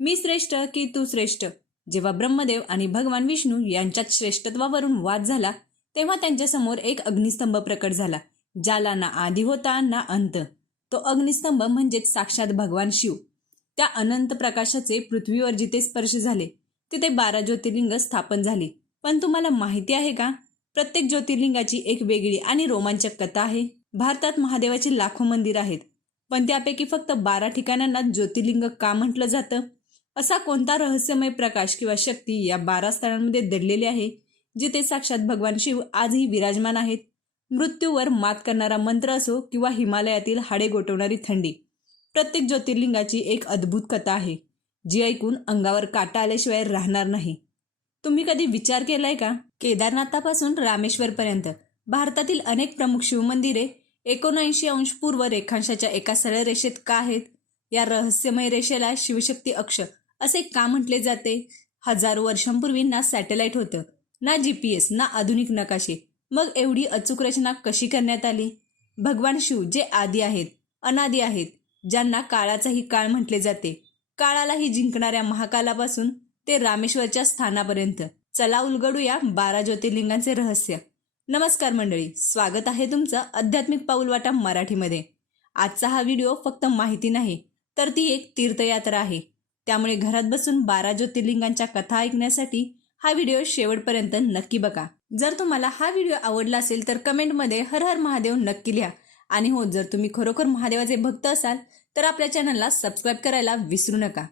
मी श्रेष्ठ की तू श्रेष्ठ? जेव्हा ब्रह्मदेव आणि भगवान विष्णू यांच्यात श्रेष्ठत्वावरून वाद झाला तेव्हा त्यांच्यासमोर एक अग्निस्तंभ प्रकट झाला, ज्याला ना आधी होता ना अंत. तो अग्निस्तंभ म्हणजेच साक्षात भगवान शिव. त्या अनंत प्रकाशाचे पृथ्वीवर जिथे स्पर्श झाले तिथे 12 ज्योतिर्लिंग स्थापन झाली. पण तुम्हाला माहिती आहे का, प्रत्येक ज्योतिर्लिंगाची एक वेगळी आणि रोमांचक कथा आहे. भारतात महादेवाची लाखो मंदिर आहेत, पण त्यापैकी फक्त 12 ठिकाणांना ज्योतिर्लिंग का म्हटलं जातं? असा कोणता रहस्यमय प्रकाश किंवा शक्ती या 12 स्थळांमध्ये दडलेली आहे, जिथे साक्षात भगवान शिव आजही विराजमान आहेत? मृत्यूवर मात करणारा मंत्र असो किंवा हिमालयातील हाडे गोठवणारी थंडी, प्रत्येक ज्योतिर्लिंगाची एक अद्भुत कथा आहे, जी ऐकून अंगावर काटा आल्याशिवाय राहणार नाही. तुम्ही कधी विचार केलाय का, केदारनाथापासून रामेश्वरपर्यंत भारतातील अनेक प्रमुख शिवमंदिरे 79 अंश पूर्व रेखांशाच्या एका सरळ रेषेत का आहेत? या रहस्यमय रेषेला शिवशक्ती अक्ष असे का म्हटले जाते? हजारो वर्षांपूर्वी ना सॅटेलाइट होतं, ना GPS, ना आधुनिक नकाशे. मग एवढी अचूक रचना कशी करण्यात आली? भगवान शिव जे आदी आहेत, अनादी आहेत, ज्यांना काळाचाही काळ म्हटले जाते, काळालाही जिंकणाऱ्या महाकालापासून ते रामेश्वरच्या स्थानापर्यंत, चला उलगडूया 12 ज्योतिर्लिंगांचे रहस्य. नमस्कार मंडळी, स्वागत आहे तुमचं आध्यात्मिक पाऊलवाटा मराठीमध्ये. आजचा हा व्हिडिओ फक्त माहिती नाही, तर ती एक तीर्थयात्रा आहे. त्यामुळे घरात बसून 12 ज्योतिर्लिंगांच्या कथा ऐकण्यासाठी हा व्हिडिओ शेवटपर्यंत नक्की बघा. जर तुम्हाला हा व्हिडिओ आवडला असेल तर कमेंटमध्ये हर हर महादेव नक्की लिहा. आणि हो, जर तुम्ही खरोखर महादेवाचे भक्त असाल तर आपल्या चॅनलला सबस्क्राईब करायला विसरू नका.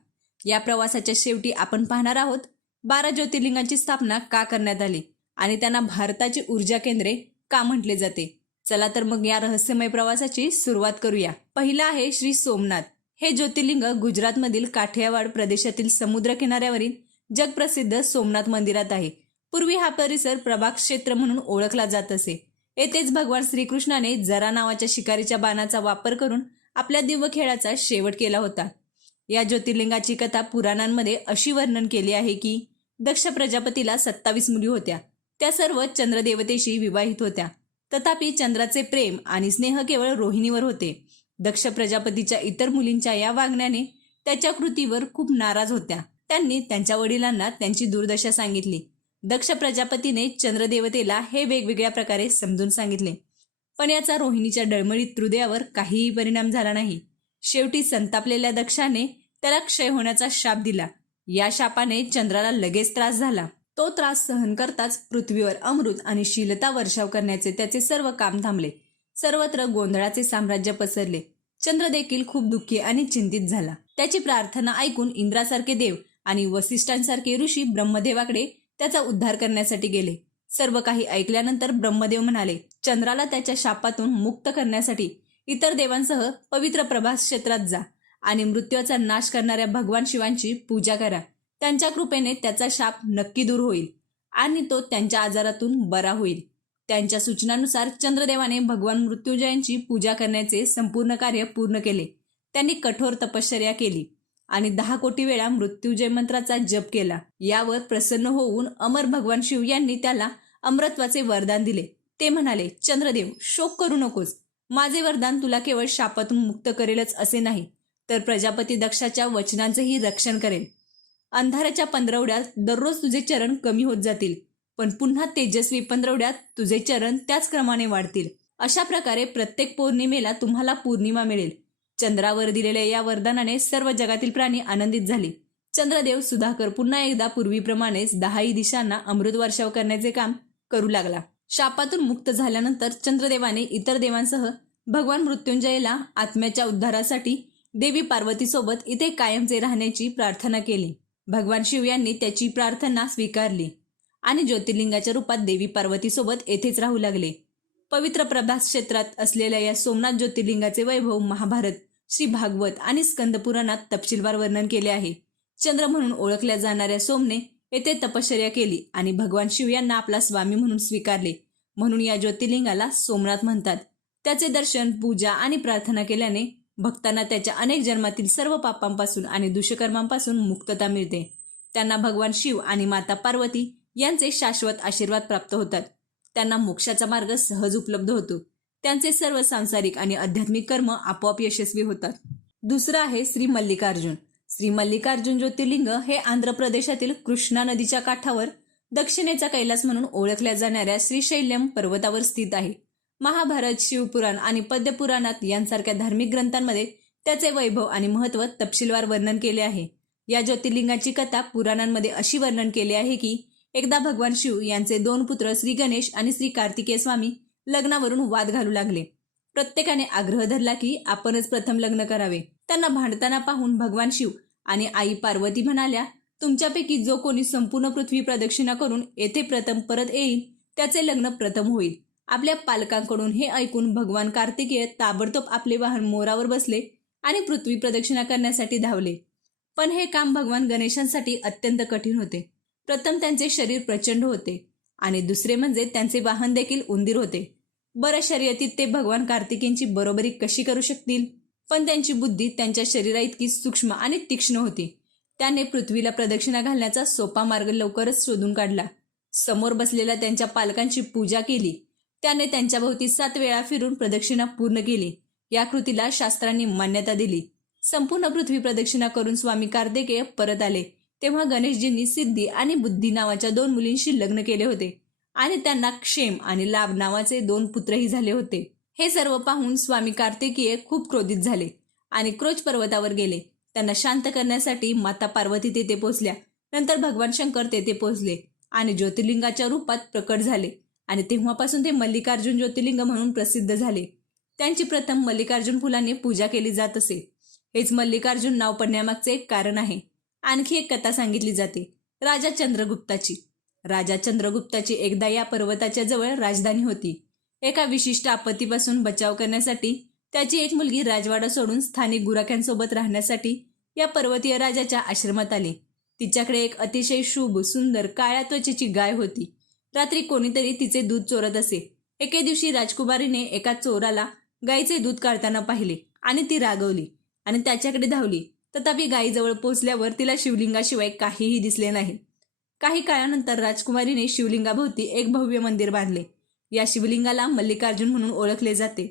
या प्रवासाच्या शेवटी आपण पाहणार आहोत 12 ज्योतिर्लिंगांची स्थापना का करण्यात आली आणि त्यांना भारताची ऊर्जा केंद्रे का म्हटले जाते. चला तर मग या रहस्यमय प्रवासाची सुरुवात करूया. पहिला आहे श्री सोमनाथ. हे ज्योतिर्लिंग गुजरातमधील काठियावाड प्रदेशातील समुद्र किनाऱ्यावरील जगप्रसिद्ध सोमनाथ मंदिरात आहे. पूर्वी हा परिसर प्रभाग क्षेत्र म्हणून ओळखला जात असे. येथेच भगवान श्रीकृष्णाने जरा नावाच्या शिकारीच्या बाणाचा वापर करून आपल्या दिव्य खेळाचा शेवट केला होता. या ज्योतिर्लिंगाची कथा पुराणांमध्ये अशी वर्णन केली आहे की दक्ष प्रजापतीला 27 मुली होत्या. त्या सर्व चंद्रदेवतेशी विवाहित होत्या. तथापि चंद्राचे प्रेम आणि स्नेह केवळ रोहिणीवर होते. दक्ष प्रजापतीच्या इतर मुलींच्या या वागण्याने त्याच्या कृतीवर खूप नाराज होत्या. त्यांनी त्यांच्या वडिलांना त्यांची दुर्दशा सांगितली. दक्ष प्रजापतीने चंद्रदेवतेला हे वेगवेगळ्या प्रकारे समजून सांगितले, पण याचा रोहिणीच्या डळमळीत हृदयावर काहीही परिणाम झाला नाही. शेवटी संतापलेल्या दक्षाने त्याला क्षय होण्याचा शाप दिला. या शापाने चंद्राला लगेच त्रास झाला. तो त्रास सहन करताच पृथ्वीवर अमृत आणि शीलता वर्षाव करण्याचे त्याचे सर्व काम थांबले. सर्वत्र गोंधळाचे साम्राज्य पसरले. चंद्र देखील खूप दुःखी आणि चिंतित झाला. त्याची प्रार्थना ऐकून इंद्रासारखे देव आणि वसिष्ठांसारखे ऋषी ब्रह्मदेवाकडे त्याचा उद्धार करण्यासाठी गेले. सर्व काही ऐकल्यानंतर ब्रह्मदेव म्हणाले, चंद्राला त्याच्या शापातून मुक्त करण्यासाठी इतर देवांसह पवित्र प्रभास क्षेत्रात जा आणि मृत्यूचा नाश करणाऱ्या भगवान शिवांची पूजा करा. त्यांच्या कृपेने त्याचा शाप नक्की दूर होईल आणि तो त्यांच्या आजारातून बरा होईल. त्यांच्या सूचनानुसार चंद्रदेवाने भगवान मृत्युंजयांची पूजा करण्याचे संपूर्ण कार्य पूर्ण केले. त्यांनी कठोर तपश्चर्या केली आणि 10 कोटी वेळा मृत्युंजय मंत्राचा जप केला. यावर प्रसन्न होऊन अमर भगवान शिव यांनी त्याला अमरत्वाचे वरदान दिले. ते म्हणाले, चंद्रदेव, शोक करू नकोस. माझे वरदान तुला केवळ शापातून मुक्त करेलच असे नाही, तर प्रजापती दक्षाच्या वचनांचेही रक्षण करेल. अंधाराच्या पंधरवड्यात दररोज तुझे चरण कमी होत जातील, पण पुन्हा तेजस्वी पंधरवड्यात तुझे चरण त्याच क्रमाने वाढतील. अशा प्रकारे प्रत्येक पौर्णिमेला तुम्हाला पौर्णिमा मिळेल. चंद्रावर दिलेल्या या वरदानाने सर्व जगातील प्राणी आनंदित झाले. चंद्रदेव सुधाकर पुन्हा एकदा पूर्वीप्रमाणेच 10ही दिशांना अमृत वर्षाव करण्याचे काम करू लागला. शापातून मुक्त झाल्यानंतर चंद्रदेवाने इतर देवांसह भगवान मृत्युंजयला आत्म्याच्या उद्धारासाठी देवी पार्वतीसोबत इथे कायमचे राहण्याची प्रार्थना केली. भगवान शिव यांनी त्याची प्रार्थना स्वीकारली आणि ज्योतिर्लिंगाच्या रूपात देवी पार्वतीसोबत येथेच राहू लागले. पवित्र प्रभास क्षेत्रात असलेल्या या सोमनाथ ज्योतिर्लिंगाचे वैभव महाभारत, श्री भागवत आणि स्कंद पुराणात तपशीलवार वर्णन केले आहे. चंद्र म्हणून ओळखल्या जाणाऱ्या सोमने येथे तपश्चर्या केली आणि भगवान शिव यांना आपला स्वामी म्हणून स्वीकारले. म्हणून या ज्योतिर्लिंगाला सोमनाथ म्हणतात. त्याचे दर्शन, पूजा आणि प्रार्थना केल्याने भक्तांना त्याच्या अनेक जन्मातील सर्व पापांपासून आणि दुष्कर्मांपासून मुक्तता मिळते. त्यांना भगवान शिव आणि माता पार्वती यांचे शाश्वत आशीर्वाद प्राप्त होतात. त्यांना मोक्षाचा मार्ग सहज उपलब्ध होतो. त्यांचे सर्व सांसारिक आणि आध्यात्मिक कर्म आपोआप यशस्वी होतात. दुसरं आहे श्री मल्लिकार्जुन. श्री मल्लिकार्जुन ज्योतिर्लिंग हे आंध्र प्रदेशातील कृष्णा नदीच्या काठावर दक्षिणेचा कैलास म्हणून ओळखल्या जाणाऱ्या श्रीशैल्यम पर्वतावर स्थित आहे. महाभारत, शिवपुराण आणि पद्यपुराणात यांसारख्या धार्मिक ग्रंथांमध्ये त्याचे वैभव आणि महत्त्व तपशीलवार वर्णन केले आहे. या ज्योतिर्लिंगाची कथा पुराणांमध्ये अशी वर्णन केली आहे की एकदा भगवान शिव यांचे 2 पुत्र श्री गणेश आणि श्री कार्तिकेय स्वामी लग्नावरून वाद घालू लागले. प्रत्येकाने आग्रह धरला की आपणच प्रथम लग्न करावे. त्यांना भांडताना पाहून भगवान शिव आणि आई पार्वती म्हणाल्या, तुमच्यापैकी जो कोणी संपूर्ण पृथ्वी प्रदक्षिणा करून येथे प्रथम परत येईल त्याचे लग्न प्रथम होईल. आपल्या पालकांकडून हे ऐकून भगवान कार्तिकेय ताबडतोब आपले वाहन मोरावर बसले आणि पृथ्वी प्रदक्षिणा करण्यासाठी धावले. पण हे काम भगवान गणेशांसाठी अत्यंत कठीण होते. प्रथम त्यांचे शरीर प्रचंड होते आणि दुसरे म्हणजे त्यांचे वाहन देखील उंदीर होते. बरं, शर्यतीत ते भगवान कार्तिकेयांची बरोबरी कशी करू शकतील? पण त्यांची बुद्धी त्यांच्या शरीराइतकी सूक्ष्म आणि तीक्ष्ण होती. त्याने पृथ्वीला प्रदक्षिणा घालण्याचा सोपा मार्ग लवकरच शोधून काढला. समोर बसलेल्या त्यांच्या पालकांची पूजा केली. त्याने त्यांच्याभोवती 7 वेळा फिरून प्रदक्षिणा पूर्ण केली. या कृतीला शास्त्रांनी मान्यता दिली. संपूर्ण पृथ्वी प्रदक्षिणा करून स्वामी कार्तिकेय परत आले तेव्हा गणेशजींनी सिद्धी आणि बुद्धी नावाच्या 2 मुलींशी लग्न केले होते आणि त्यांना क्षेम आणि लाभ नावाचे 2 पुत्रही झाले होते. हे सर्व पाहून स्वामी कार्तिकेय खूप क्रोधित झाले आणि क्रोच पर्वतावर गेले. त्यांना शांत करण्यासाठी माता पार्वती तेथे पोहोचल्या. नंतर भगवान शंकर तेथे पोहोचले आणि ज्योतिर्लिंगाच्या रूपात प्रकट झाले आणि तेव्हापासून ते मल्लिकार्जुन ज्योतिर्लिंग म्हणून प्रसिद्ध झाले. त्यांची प्रथम मल्लिकार्जुन फुलाने पूजा केली जात असे. हेच मल्लिकार्जुन नाव पडण्यामागचे एक कारण आहे. आणखी एक कथा सांगितली जाते राजा चंद्रगुप्ताची. राजा चंद्रगुप्ताची एकदा या पर्वताच्या जवळ राजधानी होती. एका विशिष्ट आपत्तीपासून बचाव करण्यासाठी त्याची एक मुलगी राजवाडा सोडून स्थानिक गुराख्यांसोबत राहण्यासाठी या पर्वतीय राजाच्या आश्रमात आली. तिच्याकडे एक अतिशय शुभ सुंदर काळ्या त्वचेची गाय होती. रात्री कोणीतरी तिचे दूध चोरत असे. एके दिवशी राजकुमारीने एका चोराला गायीचे दूध काढताना पाहिले आणि ती रागवली आणि त्याच्याकडे धावली. तथापि गायीजवळ पोहोचल्यावर तिला शिवलिंगाशिवाय काहीही दिसले नाही. काही काळानंतर राजकुमारीने शिवलिंगाभोवती एक भव्य मंदिर बांधले. या शिवलिंगाला मल्लिकार्जुन म्हणून ओळखले जाते.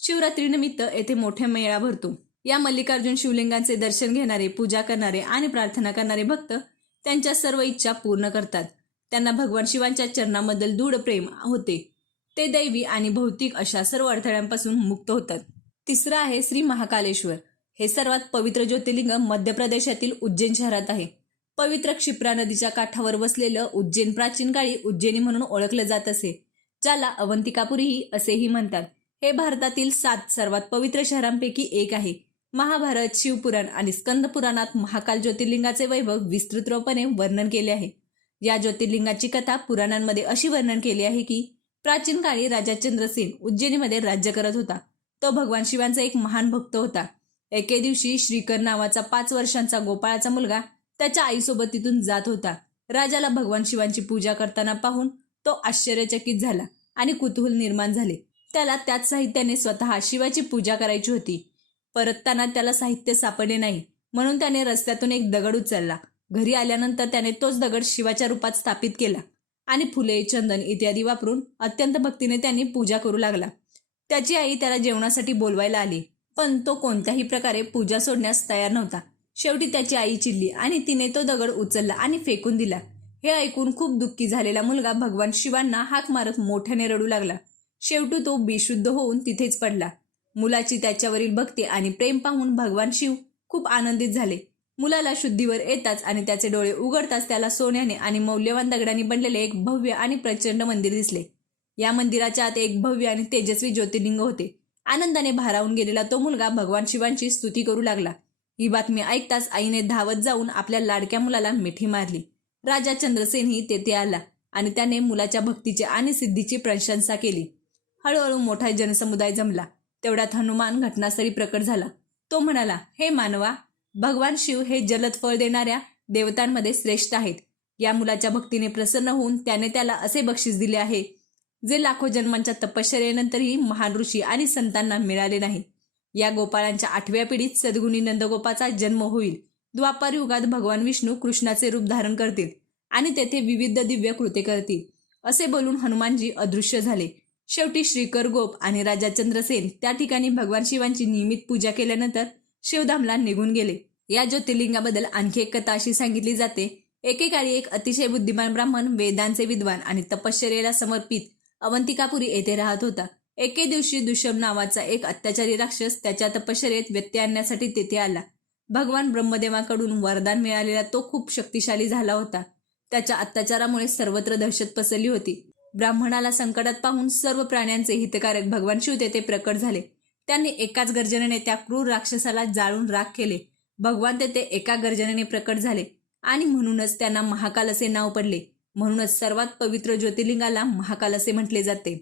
शिवरात्रीनिमित्त येथे मोठा मेळा भरतो. या मल्लिकार्जुन शिवलिंगाचे दर्शन घेणारे, पूजा करणारे आणि प्रार्थना करणारे भक्त त्यांच्या सर्व इच्छा पूर्ण करतात. त्यांना भगवान शिवांच्या चरणाबद्दल दृढ प्रेम होते. ते दैवी आणि भौतिक अशा सर्व अडथळ्यांपासून मुक्त होतात. तिसरं आहे श्री महाकालेश्वर. हे सर्वात पवित्र ज्योतिर्लिंग मध्य प्रदेशातील उज्जैन शहरात आहे. पवित्र क्षिप्रा नदीच्या काठावर वसलेलं उज्जैन प्राचीन काळी उज्जैनी म्हणून ओळखलं जात असे, ज्याला अवंतिकापुरीही असेही म्हणतात. हे भारतातील 7 सर्वात पवित्र शहरांपैकी एक आहे. महाभारत, शिवपुराण आणि स्कंद पुराणात महाकाल ज्योतिर्लिंगाचे वैभव विस्तृतपणे वर्णन केले आहे. या ज्योतिर्लिंगाची कथा पुराणांमध्ये अशी वर्णन केली आहे की प्राचीन काळी राजा चंद्रसेन उज्जैनीमध्ये राज्य करत होता. तो भगवान शिवांचा एक महान भक्त होता. एके दिवशी श्रीकर नावाचा 5 वर्षांचा गोपाळाचा मुलगा त्याच्या आईसोबत तिथून जात होता. राजाला भगवान शिवांची पूजा करताना पाहून तो आश्चर्यचकित झाला आणि कुतूहल निर्माण झाले. त्याला त्याच साहित्याने स्वतः शिवाची पूजा करायची होती. परतताना त्याला साहित्य सापडले नाही, म्हणून त्याने रस्त्यातून एक दगड उचलला. घरी आल्यानंतर त्याने तोच दगड शिवाच्या रूपात स्थापित केला आणि फुले, चंदन इत्यादी वापरून अत्यंत भक्तीने त्यांनी पूजा करू लागला. त्याची आई त्याला जेवणासाठी बोलवायला आली, पण तो कोणत्याही प्रकारे पूजा सोडण्यास तयार नव्हता. शेवटी त्याची आई चिडली आणि तिने तो दगड उचलला आणि फेकून दिला. हे ऐकून खूप दुःखी झालेला मुलगा भगवान शिवांना हाक मारत मोठ्याने रडू लागला. शेवटी तो बेशुद्ध होऊन तिथेच पडला. मुलाची त्याच्यावरील भक्ती आणि प्रेम पाहून भगवान शिव खूप आनंदित झाले. मुलाला शुद्धीवर येताच आणि त्याचे डोळे उघडताच त्याला सोन्याने आणि मौल्यवान दगडांनी बनलेले एक भव्य आणि प्रचंड मंदिर दिसले. या मंदिराच्या आत एक भव्य आणि तेजस्वी ज्योतिर्लिंग होते. आनंदाने भारावून गेलेला तो मुलगा भगवान शिवांची स्तुती करू लागला. ही बातमी ऐकताच आईने धावत जाऊन आपल्या लाडक्या मुलाला मिठी मारली. राजा चंद्रसेनही तेथे आला आणि त्याने मुलाच्या भक्तीची आणि सिद्धीची प्रशंसा केली. हळूहळू मोठा जनसमुदाय जमला. तेवढ्यात हनुमान घटनास्थळी प्रकट झाला. तो म्हणाला, हे मानवा, भगवान शिव हे जलद फळ देणाऱ्या देवतांमध्ये श्रेष्ठ आहेत. या मुलाच्या भक्तीने प्रसन्न होऊन त्याने त्याला असे बक्षीस दिले आहे जे लाखो जन्मांच्या तपश्चर्येनंतरही महान ऋषी आणि संतांना मिळाले नाही. या गोपाळांच्या 8व्या पिढीत सद्गुणी नंदगोपाचा जन्म होईल. द्वापार युगात भगवान विष्णू कृष्णाचे रूप धारण करतील आणि तेथे विविध दिव्य कृत्ये करतील. असे बोलून हनुमानजी अदृश्य झाले. शेवटी श्रीकर गोप आणि राजा चंद्रसेन त्या ठिकाणी भगवान शिवांची नियमित पूजा केल्यानंतर शिवधामला निघून गेले. या ज्योतिर्लिंगाबद्दल आणखी एक कथा अशी सांगितली जाते. एकेकाळी एक अतिशय बुद्धिमान ब्राह्मण, वेदांचे विद्वान आणि तपश्चर्येला समर्पित अवंतिकापुरी येथे राहत होता. एके दिवशी दुष्यम नावाचा एक अत्याचारी राक्षस त्याच्या तपश्चर्येत व्यत्यय आणण्यासाठी तेथे आला. भगवान ब्रह्मदेवाकडून वरदान मिळालेला तो खूप शक्तिशाली झाला होता. त्याच्या अत्याचारामुळे सर्वत्र दहशत पसरली होती. ब्राह्मणाला संकटात पाहून सर्व प्राण्यांचे हितकारक भगवान शिव तेथे प्रकट झाले. त्यांनी एकाच गर्जनेने त्या क्रूर राक्षसाला जाळून राख केले. भगवान तेथे एका गर्जनेने प्रकट झाले आणि म्हणूनच त्यांना महाकाल असे नाव पडले. म्हणूनच सर्वात पवित्र ज्योतिर्लिंगाला महाकाल असे म्हटले जाते.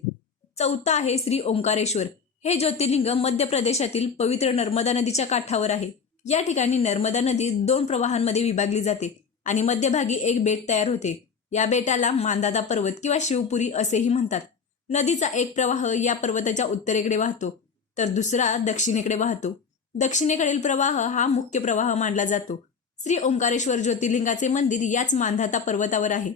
चौथा आहे श्री ओंकारेश्वर. हे ज्योतिर्लिंग मध्य प्रदेशातील पवित्र नर्मदा नदीच्या काठावर आहे. या ठिकाणी नर्मदा नदी 2 प्रवाहांमध्ये विभागली जाते आणि मध्यभागी एक बेट तयार होते. या बेटाला मांधाता पर्वत किंवा शिवपुरी असेही म्हणतात. नदीचा एक प्रवाह या पर्वताच्या उत्तरेकडे वाहतो तर दुसरा दक्षिणेकडे वाहतो. दक्षिणेकडील प्रवाह हा मुख्य प्रवाह मानला जातो. श्री ओंकारेश्वर ज्योतिर्लिंगाचे मंदिर याच मांधाता पर्वतावर आहे.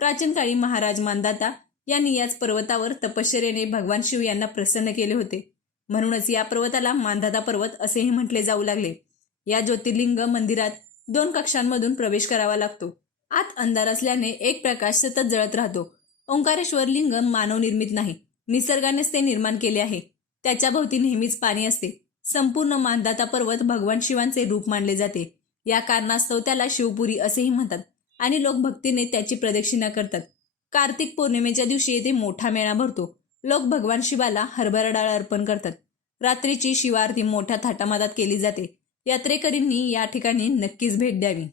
प्राचीन काळी महाराज मांधाता यांनी याच पर्वतावर तपश्चर्येने भगवान शिव यांना प्रसन्न केले होते. म्हणूनच या पर्वताला मांधाता पर्वत असेही म्हटले जाऊ लागले. या ज्योतिर्लिंग मंदिरात 2 कक्षांमधून प्रवेश करावा लागतो. आत अंधार असल्याने एक प्रकाश सतत जळत राहतो. ओंकारेश्वर लिंग मानव निर्मित नाही, निसर्गानेच ते निर्माण केले आहे. त्याच्या भोवती नेहमीच पाणी असते. संपूर्ण मांधाता पर्वत भगवान शिवांचे रूप मानले जाते. या कारणास्तव त्याला शिवपुरी असेही म्हणतात आणि लोक भक्तीने त्याची प्रदक्षिणा करतात. कार्तिक पौर्णिमेच्या दिवशी येथे मोठा मेळा भरतो. लोक भगवान शिवाला हरभरा डाळ अर्पण करतात. रात्रीची शिवाआरती मोठ्या थाटामाटात केली जाते. यात्रेकरींनी या ठिकाणी नक्कीच भेट द्यावी.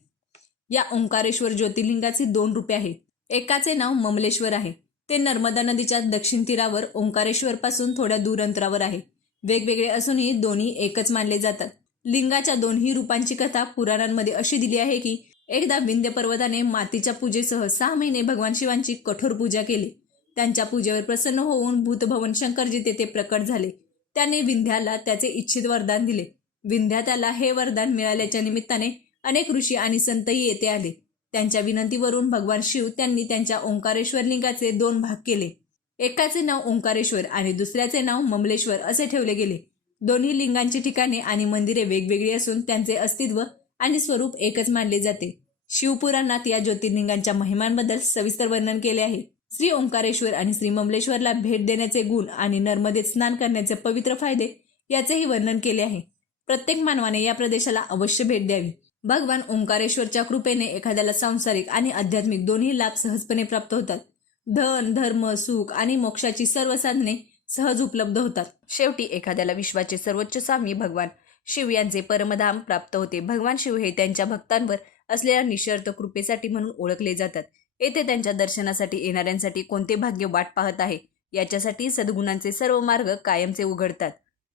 या ओंकारेश्वर ज्योतिर्लिंगाचे 2 रूपे आहेत. एकाचे नाव ममलेश्वर आहे. ते नर्मदा नदीच्या दक्षिण तीरावर ओंकारेश्वर पासून थोड्या दूर अंतरावर आहे. वेगवेगळे असूनही दोन्ही एकच मानले जातात. लिंगाच्या 2ही रूपांची कथा पुराणांमध्ये अशी दिली आहे की एकदा विंध्य पर्वताने मातीच्या पूजेसह 6 महिने भगवान शिवांची कठोर पूजा केली. त्यांच्या पूजेवर प्रसन्न होऊन भूतभवन शंकरजी तेथे प्रकट झाले. त्याने विंध्याला त्याचे इच्छित वरदान दिले. विंध्या त्याला हे वरदान मिळाल्याच्या निमित्ताने अनेक ऋषी आणि संतही येथे आले. त्यांच्या विनंतीवरून भगवान शिव त्यांनी त्यांच्या ओंकारेश्वर लिंगाचे 2 भाग केले. एकाचे नाव ओंकारेश्वर आणि दुसऱ्याचे नाव ममलेश्वर असे ठेवले गेले. दोन्ही लिंगांची ठिकाणे आणि मंदिरे वेगवेगळी असून त्यांचे अस्तित्व आणि स्वरूप एकच मानले जाते. शिवपुराणात या ज्योतिर्लिंगांच्या महिमांबद्दल सविस्तर वर्णन केले आहे. श्री ओंकारेश्वर आणि श्री ममलेश्वरला भेट देण्याचे गुण आणि नर्मदेत स्नान करण्याचे पवित्र फायदे याचेही वर्णन केले आहे. प्रत्येक मानवाने या प्रदेशाला अवश्य भेट द्यावी. भगवान ओंकारेश्वरच्या कृपेने एखाद्याला सांसारिक आणि आध्यात्मिक दोन्ही लाभ सहजपणे प्राप्त होतात. धन, धर्म, सुख आणि मोक्षाची सर्व साधने सहज उपलब्ध होतात. शेवटी एखाद्याला विश्वाचे सर्वोच्च स्वामी भगवान शिव यांचे परमधाम प्राप्त होते. भगवान शिव हे त्यांच्या भक्तांवर असलेल्या निःशर्त कृपेसाठी म्हणून ओळखले जातात. येथे त्यांच्या दर्शनासाठी येणाऱ्यांसाठी कोणते भाग्य वाट पाहत आहे याच्यासाठी सद्गुणांचे सर्व मार्ग कायमचे उघडतात.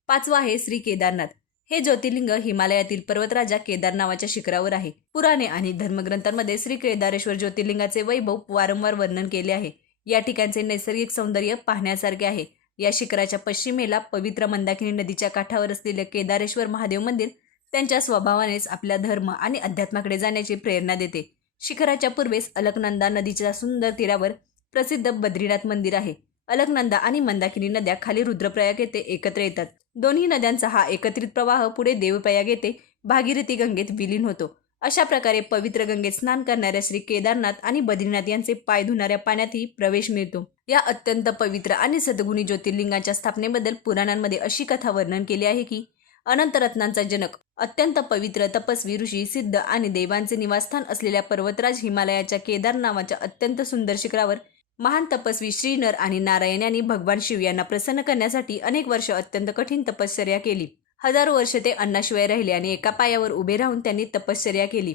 5वा आहे श्री केदारनाथ. हे ज्योतिर्लिंग हिमालयातील पर्वतराजा केदार नावाच्या शिखरावर आहे. पुराणे आणि धर्मग्रंथांमध्ये श्री केदारेश्वर ज्योतिर्लिंगाचे वैभव वारंवार वर्णन केले आहे. या ठिकाणचे नैसर्गिक सौंदर्य पाहण्यासारखे आहे. या शिखराच्या पश्चिमेला पवित्र मंदाकिनी नदीच्या काठावर असलेले केदारेश्वर महादेव मंदिर त्यांच्या स्वभावानेच आपल्या धर्म आणि अध्यात्माकडे जाण्याची प्रेरणा देते. शिखराच्या पूर्वेस अलकनंदा नदीच्या सुंदर तीरावर प्रसिद्ध बद्रीनाथ मंदिर आहे. अलकनंदा आणि मंदाकिनी नद्या खाली रुद्रप्रयाग येथे एकत्र येतात. दोन्ही नद्यांचा हा एकत्रित प्रवाह पुढे देवप्रयाग येथे भागीरथी गंगेत विलीन होतो. अशा प्रकारे पवित्र गंगेत स्नान करणाऱ्या श्री केदारनाथ आणि बद्रीनाथ यांचे पाय धुणाऱ्या पाण्यातही प्रवेश मिळतो. या अत्यंत पवित्र आणि सद्गुणी ज्योतिर्लिंगाच्या स्थापनेबद्दल पुराणांमध्ये अशी कथा वर्णन केली आहे की अनंत रत्नांचा जनक, अत्यंत पवित्र तपस्वी ऋषी, सिद्ध आणि देवांचे निवासस्थान असलेल्या पर्वतराज हिमालयाच्या केदार नावाच्या अत्यंत सुंदर शिखरावर महान तपस्वी श्री नर आणि नारायण यांनी भगवान शिव यांना प्रसन्न करण्यासाठी अनेक वर्ष अत्यंत कठीण तपश्चर्या केली. हजारो वर्ष ते अन्नाशिवाय राहिले आणि एका पायावर उभे राहून त्यांनी तपश्चर्या केली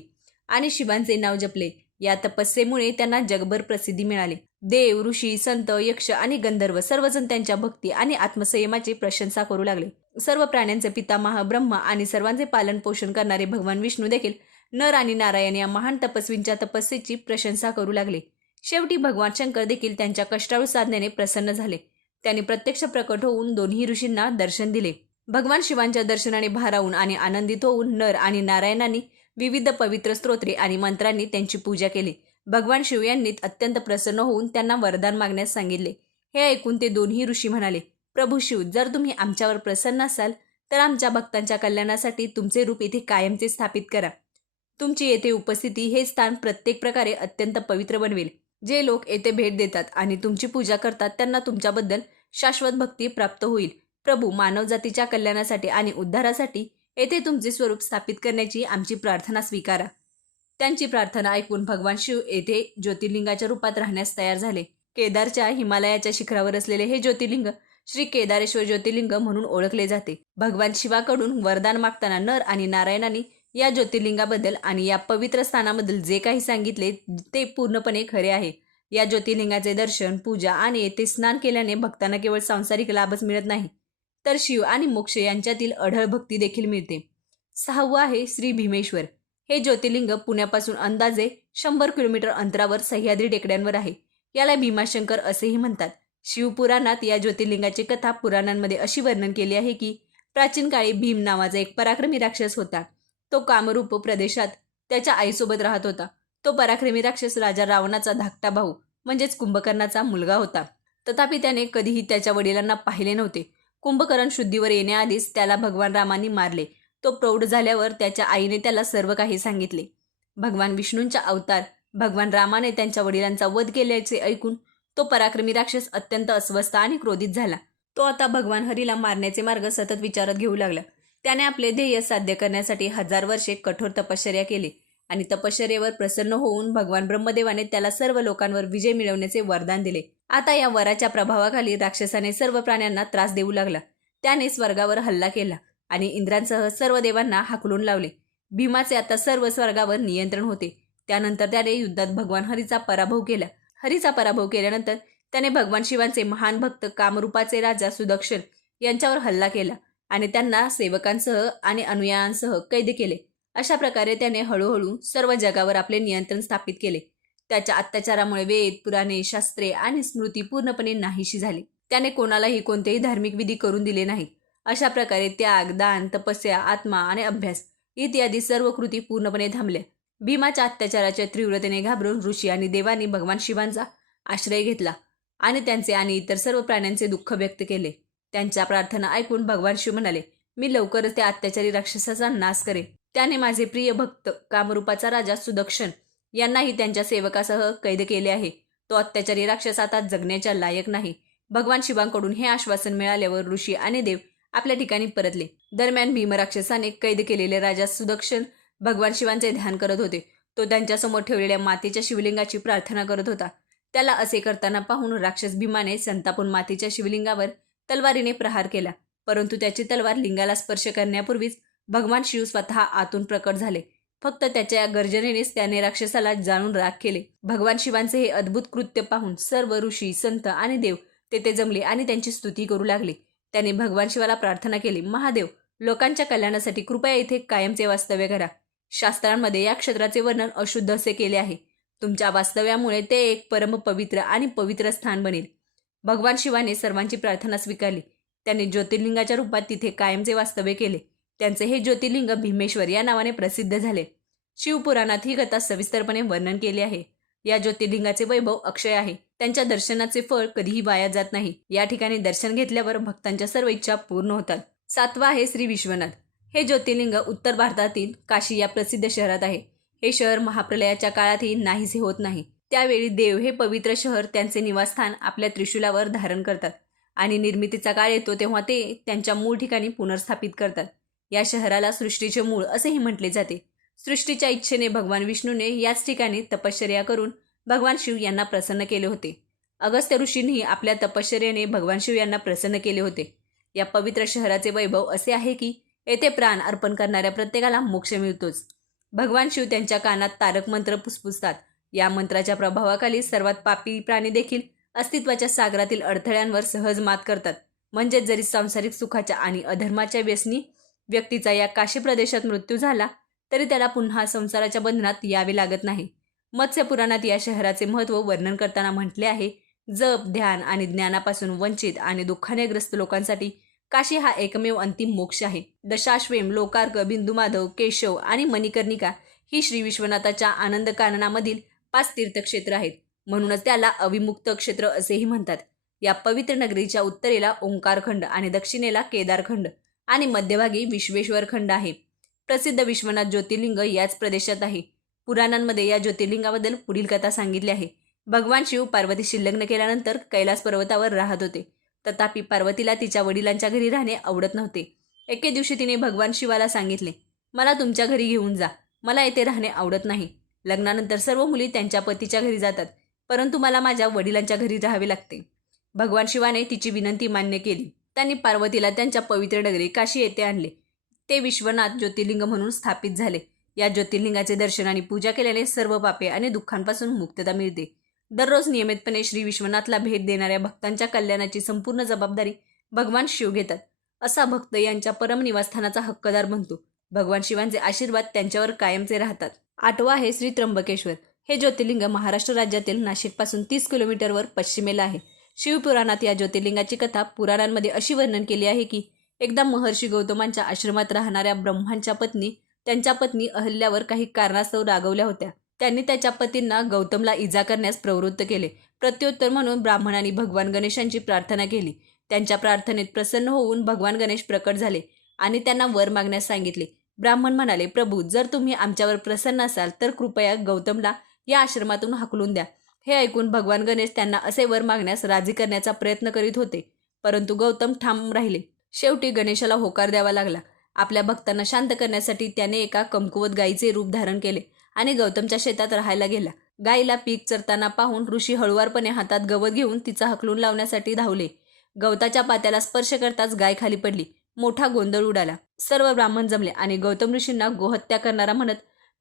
आणि शिवांचे नाव जपले. या तपस्येमुळे त्यांना जगभर प्रसिद्धी मिळाली. देव, ऋषी, संत, यक्ष आणि गंधर्व सर्वजण त्यांच्या भक्ती आणि आत्मसंयमाची प्रशंसा करू लागले. सर्व प्राण्यांचे पितामह ब्रह्मा आणि सर्वांचे पालन पोषण करणारे भगवान विष्णू देखील नर आणि नारायण या महान तपस्वींच्या तपस्येची प्रशंसा करू लागले. शेवटी भगवान शंकर देखील त्यांच्या कष्टाळू साधनेने प्रसन्न झाले. त्यांनी प्रत्यक्ष प्रकट होऊन दोन्ही ऋषींना दर्शन दिले. भगवान शिवांच्या दर्शनाने भारावून आणि आनंदित होऊन नर आणि नारायणांनी विविध पवित्र स्तोत्रे आणि मंत्रांनी त्यांची पूजा केली. भगवान शिव यांनी अत्यंत प्रसन्न होऊन त्यांना वरदान मागण्यास सांगितले. हे ऐकून ते दोन्ही ऋषी म्हणाले, प्रभू शिव, जर तुम्ही आमच्यावर प्रसन्न असाल तर आमच्या भक्तांच्या कल्याणासाठी तुमचे रूप इथे कायमचे स्थापित करा. तुमची येथे उपस्थिती हे स्थान प्रत्येक प्रकारे अत्यंत पवित्र बनवेल. जे लोक येथे भेट देतात आणि तुमची पूजा करतात त्यांना तुमच्याबद्दल शाश्वत भक्ती प्राप्त होईल. प्रभू, मानवजातीच्या कल्याणासाठी आणि उद्धारासाठी येथे तुमचे स्वरूप स्थापित करण्याची आमची प्रार्थना स्वीकारा. त्यांची प्रार्थना ऐकून भगवान शिव येथे ज्योतिर्लिंगाच्या रूपात राहण्यास तयार झाले. केदारच्या हिमालयाच्या शिखरावर असलेले हे ज्योतिर्लिंग श्री केदारेश्वर ज्योतिर्लिंग म्हणून ओळखले जाते. भगवान शिवाकडून वरदान मागताना नर आणि नारायणाने या ज्योतिर्लिंगाबद्दल आणि या पवित्र स्थानाबद्दल जे काही सांगितले ते पूर्णपणे खरे आहे. या ज्योतिर्लिंगाचे दर्शन, पूजा आणि येथे स्नान केल्याने भक्तांना केवळ सांसारिक लाभच मिळत नाही, तर शिव आणि मोक्ष यांच्यातील अढळ भक्ती देखील मिळते. 6वं आहे श्री भीमेश्वर. हे ज्योतिर्लिंग पुण्यापासून अंदाजे 100 किलोमीटर अंतरावर सह्याद्री टेकड्यांवर आहे. याला भीमाशंकर असेही म्हणतात. शिवपुराणात या ज्योतिर्लिंगाची कथा पुराणांमध्ये अशी वर्णन केली आहे की प्राचीन काळी भीम नावाचा एक पराक्रमी राक्षस होता. तो कामरूप प्रदेशात त्याच्या आईसोबत राहत होता. तो पराक्रमी राक्षस राजा रावणाचा धाकटा भाऊ म्हणजेच कुंभकर्णाचा मुलगा होता. तथापि त्याने कधीही त्याच्या वडिलांना पाहिले नव्हते. कुंभकर्ण शुद्धीवर येण्याआधीच त्याला भगवान रामांनी मारले. तो प्रौढ झाल्यावर त्याच्या आईने त्याला सर्व काही सांगितले. भगवान विष्णूंचा अवतार भगवान रामाने त्यांच्या वडिलांचा वध केल्याचे ऐकून तो पराक्रमी राक्षस अत्यंत अस्वस्थ आणि क्रोधित झाला. तो आता भगवान हरीला मारण्याचे मार्ग सतत विचारत घेऊ लागला. त्याने आपले ध्येय साध्य करण्यासाठी 1000 वर्षे कठोर तपश्चर्या केली आणि तपश्चर्येवर प्रसन्न होऊन भगवान ब्रह्मदेवाने त्याला सर्व लोकांवर विजय मिळवण्याचे वरदान दिले. आता या वराच्या प्रभावाखाली राक्षसाने सर्व प्राण्यांना त्रास देऊ लागला. त्याने स्वर्गावर हल्ला केला आणि इंद्रांसह सर्व देवांना हाकलून लावले. भीमाचे आता सर्व स्वर्गावर नियंत्रण होते. त्यानंतर त्याने युद्धात भगवान हरीचा पराभव केला. हरीचा पराभव केल्यानंतर त्याने भगवान शिवांचे महान भक्त कामरूपाचे राजा सुदक्षण यांच्यावर हल्ला केला आणि त्यांना सेवकांसह आणि अनुयायांसह कैद केले. अशा प्रकारे त्याने हळूहळू सर्व जगावर आपले नियंत्रण स्थापित केले. त्याच्या अत्याचारामुळे वेद, पुराणे, शास्त्रे आणि स्मृती पूर्णपणे नाहीशी झाली. त्याने कोणालाही कोणतेही धार्मिक विधी करून दिले नाही. अशा प्रकारे त्याग, दान, तपस्या, आत्मा आणि अभ्यास इत्यादी सर्व कृती पूर्णपणे थांबल्या. भीमाच्या अत्याचाराच्या तीव्रतेने घाबरून ऋषी आणि देवांनी भगवान शिवांचा आश्रय घेतला आणि त्यांचे आणि इतर सर्व प्राण्यांचे दुःख व्यक्त केले. त्यांच्या प्रार्थना ऐकून भगवान शिव म्हणाले, मी लवकरच त्या अत्याचारी राक्षसाचा नाश करेन. त्याने माझे प्रिय भक्त कामरूपाचा राजा सुदक्षण यांनाही त्यांच्या सेवकासह कैद केले आहे. तो अत्याचारी राक्षस आता जगण्याच्या लायक नाही. भगवान शिवांकडून हे आश्वासन मिळाल्यावर ऋषी आणि देव आपल्या ठिकाणी परतले. दरम्यान भीमराक्षसाने कैद केलेले राजा सुदक्षण भगवान शिवांचे ध्यान करत होते. तो त्यांच्यासमोर ठेवलेल्या मातीच्या शिवलिंगाची प्रार्थना करत होता. त्याला असे करताना पाहून राक्षस भीमाने संतापून मातीच्या शिवलिंगावर तलवारीने प्रहार केला. परंतु त्याची तलवार लिंगाला स्पर्श करण्यापूर्वीच भगवान शिव स्वतः आतून प्रकट झाले. फक्त त्याच्या या गर्जनेनेच त्याने राक्षसाला जाळून राख केले. भगवान शिवांचे हे अद्भुत कृत्य पाहून सर्व ऋषी, संत आणि देव तेथे जमले आणि त्यांची स्तुती करू लागले. त्याने भगवान शिवाला प्रार्थना केली, महादेव, लोकांच्या कल्याणासाठी कृपया इथे कायमचे वास्तव्य करा. शास्त्रांमध्ये या क्षेत्राचे वर्णन अशुद्ध असे केले आहे. तुमच्या वास्तव्यामुळे ते एक परम पवित्र आणि पवित्र स्थान बनेल. भगवान शिवाने सर्वांची प्रार्थना स्वीकारली. त्यांनी ज्योतिर्लिंगाच्या रूपात तिथे कायमचे वास्तव्य केले. त्यांचे हे ज्योतिर्लिंग भीमेश्वर या नावाने प्रसिद्ध झाले. शिवपुराणात ही कथा सविस्तरपणे वर्णन केली आहे. या ज्योतिर्लिंगाचे वैभव अक्षय आहे. त्यांच्या दर्शनाचे फळ कधीही वाया जात नाही. या ठिकाणी दर्शन घेतल्यावर भक्तांच्या सर्व इच्छा पूर्ण होतात. 7वा आहे श्री विश्वनाथ. हे ज्योतिर्लिंग उत्तर भारतातील काशी या प्रसिद्ध शहरात आहे. हे शहर महाप्रलयाच्या काळातही नाहीसे होत नाही. त्यावेळी देव हे पवित्र शहर त्यांचे निवासस्थान आपल्या त्रिशूलावर धारण करतात आणि निर्मितीचा काळ येतो तेव्हा ते त्यांच्या मूळ ठिकाणी पुनर्स्थापित करतात. या शहराला सृष्टीचे मूळ असेही म्हटले जाते. सृष्टीच्या इच्छेने भगवान विष्णूने याच ठिकाणी तपश्चर्या करून भगवान शिव यांना प्रसन्न केले होते. अगस्त्य ऋषींनी आपल्या तपश्चर्येने भगवान शिव यांना प्रसन्न केले होते. या पवित्र शहराचे वैभव असे आहे की येथे प्राण अर्पण करणाऱ्या प्रत्येकाला मोक्ष मिळतोच. भगवान शिव त्यांच्या कानात तारक मंत्र पुसपुसतात. या मंत्राच्या प्रभावाखाली सर्वात पापी प्राणी देखील अस्तित्वाच्या सागरातील अडथळ्यांवर सहज मात करतात. म्हणजेच जरी सांसारिक सुखाच्या आणि अधर्माच्या व्यसनी व्यक्तीचा या काशी प्रदेशात मृत्यू झाला तरी त्याला पुन्हा संसाराच्या बंधनात यावे लागत नाही. मत्स्य पुराणात या शहराचे महत्त्व वर्णन करताना म्हटले आहे, जप, ध्यान आणि ज्ञानापासून वंचित आणि दुःखाने ग्रस्त लोकांसाठी काशी हा एकमेव अंतिम मोक्ष आहे. दशाश्वेम, लोकार्क, बिंदुमाधव, केशव आणि मणिकर्णिका ही श्री विश्वनाथाच्या आनंद काननामधील 5 तीर्थक्षेत्र आहेत. म्हणूनच त्याला अविमुक्त क्षेत्र असेही म्हणतात. या पवित्र नगरीच्या उत्तरेला ओंकारखंड आणि दक्षिणेला केदारखंड आणि मध्यभागी विश्वेश्वर खंड आहे. प्रसिद्ध विश्वनाथ ज्योतिर्लिंग याच प्रदेशात आहे. पुराणांमध्ये या ज्योतिर्लिंगाबद्दल पुढील कथा सांगितली आहे. भगवान शिव पार्वतीशी लग्न केल्यानंतर कैलास पर्वतावर राहत होते. तथापि पार्वतीला तिच्या वडिलांच्या घरी राहणे आवडत नव्हते. एके दिवशी तिने भगवान शिवाला सांगितले, मला तुमच्या घरी घेऊन जा, मला येथे राहणे आवडत नाही. लग्नानंतर सर्व मुली त्यांच्या पतीच्या घरी जातात, परंतु मला माझ्या वडिलांच्या घरी राहावे लागते. भगवान शिवाने तिची विनंती मान्य केली. त्यांनी पार्वतीला त्यांच्या पवित्र नगरी काशी येथे आणले. ते विश्वनाथ ज्योतिर्लिंग म्हणून स्थापित झाले. या ज्योतिर्लिंगाचे दर्शन आणि पूजा केल्याने सर्व पापे आणि दुःखांपासून मुक्तता मिळते. दररोज नियमितपणे श्री विश्वनाथला भेट देणाऱ्या भक्तांच्या कल्याणाची संपूर्ण जबाबदारी भगवान शिव घेतात. असा भक्त यांच्या परम निवासस्थानाचा हक्कदार बनतो. भगवान शिवांचे आशीर्वाद त्यांच्यावर कायमचे राहतात. 8वा आहे श्री त्र्यंबकेश्वर. हे ज्योतिर्लिंग महाराष्ट्र राज्यातील नाशिकपासून 30 किलोमीटरवर पश्चिमेला आहे. शिवपुराणात या ज्योतिर्लिंगाची कथा पुराणांमध्ये अशी वर्णन केली आहे की एकदा महर्षी गौतमांच्या आश्रमात राहणाऱ्या ब्रह्मांच्या पत्नी त्यांच्या पत्नी अहल्यावर काही कारणास्तव रागवल्या होत्या. त्यांनी त्याच्या पतींना गौतमला इजा करण्यास प्रवृत्त केले. प्रत्युत्तर म्हणून ब्राह्मणांनी भगवान गणेशांची प्रार्थना केली. त्यांच्या प्रार्थनेत प्रसन्न होऊन भगवान गणेश प्रकट झाले आणि त्यांना वर मागण्यास सांगितले. ब्राह्मण म्हणाले, प्रभू, जर तुम्ही आमच्यावर प्रसन्न असाल तर कृपया गौतमला या आश्रमातून हाकलून द्या. हे ऐकून भगवान गणेश त्यांना असे वर मागण्यास राजी करण्याचा प्रयत्न करीत होते, परंतु गौतम ठाम राहिले. शेवटी गणेशाला होकार द्यावा लागला. आपल्या भक्तांना शांत करण्यासाठी त्याने एका कमकुवत गायीचे रूप धारण केले आणि गौतमच्या शेतात राहायला गेला. गायीला पीक चरताना पाहून ऋषी हळुवारपणे हातात गवत घेऊन तिचा हकलून लावण्यासाठी धावले. गवताच्या पात्याला स्पर्श करताच गाय खाली पडली. मोठा गोंधळ उडाला. सर्व ब्राह्मण जमले आणि गौतम ऋषींना गोहत्या करणारा म्हणत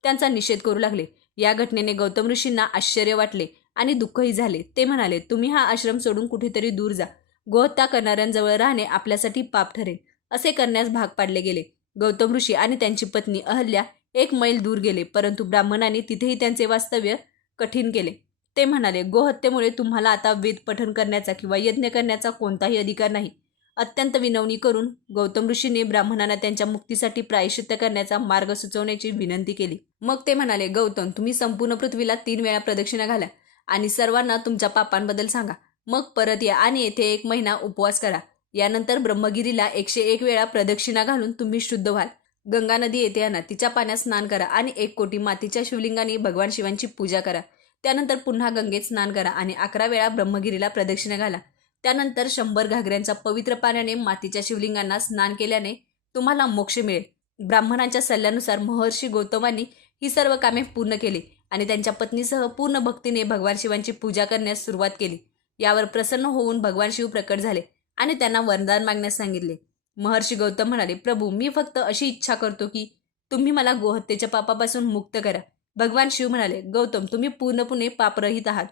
त्यांचा निषेध करू लागले. या घटनेने गौतम ऋषींना आश्चर्य वाटले आणि दुःखही झाले. ते म्हणाले, तुम्ही हा आश्रम सोडून कुठेतरी दूर जा. गोहत्या करणाऱ्यांजवळ राहणे आपल्यासाठी पाप ठरेल. असे करण्यास भाग पाडले गेले. गौतम ऋषी आणि त्यांची पत्नी अहल्या 1 मैल दूर गेले, परंतु ब्राह्मणांनी तिथेही त्यांचे वास्तव्य कठीण केले. ते म्हणाले, गोहत्येमुळे तुम्हाला आता वेद पठण करण्याचा किंवा यज्ञ करण्याचा कोणताही अधिकार नाही. अत्यंत विनवणी करून गौतम ऋषींनी ब्राह्मणांना त्यांच्या मुक्तीसाठी प्रायश्चित्त करण्याचा मार्ग सुचवण्याची विनंती केली. मग ते म्हणाले, गौतम, तुम्ही संपूर्ण पृथ्वीला 3 वेळा प्रदक्षिणा घाला आणि सर्वांना तुमच्या पापांबद्दल सांगा. मग परत या आणि येथे 1 महिना उपवास करा. यानंतर ब्रह्मगिरीला 101 वेळा प्रदक्षिणा घालून तुम्ही शुद्ध व्हाल. गंगा नदी येथे आणा, तिच्या पाण्यात स्नान करा आणि 1 कोटी मातीच्या शिवलिंगांनी भगवान शिवांची पूजा करा. त्यानंतर पुन्हा गंगेत स्नान करा आणि 11 वेळा ब्रह्मगिरीला प्रदक्षिणा घाला. त्यानंतर 100 घागऱ्यांच्या पवित्र पाण्याने मातीच्या शिवलिंगांना स्नान केल्याने तुम्हाला मोक्ष मिळेल. ब्राह्मणांच्या सल्ल्यानुसार महर्षी गौतमांनी ही सर्व कामे पूर्ण केली आणि त्यांच्या पत्नीसह पूर्ण भक्तीने भगवान शिवांची पूजा करण्यास सुरुवात केली. यावर प्रसन्न होऊन भगवान शिव प्रकट झाले आणि त्यांना वरदान मागण्यास सांगितले. महर्षी गौतम म्हणाले, प्रभू, मी फक्त अशी इच्छा करतो की तुम्ही मला गोहत्येच्या पापापासून मुक्त करा. भगवान शिव म्हणाले, गौतम, तुम्ही पूर्णपणे पापरहित आहात.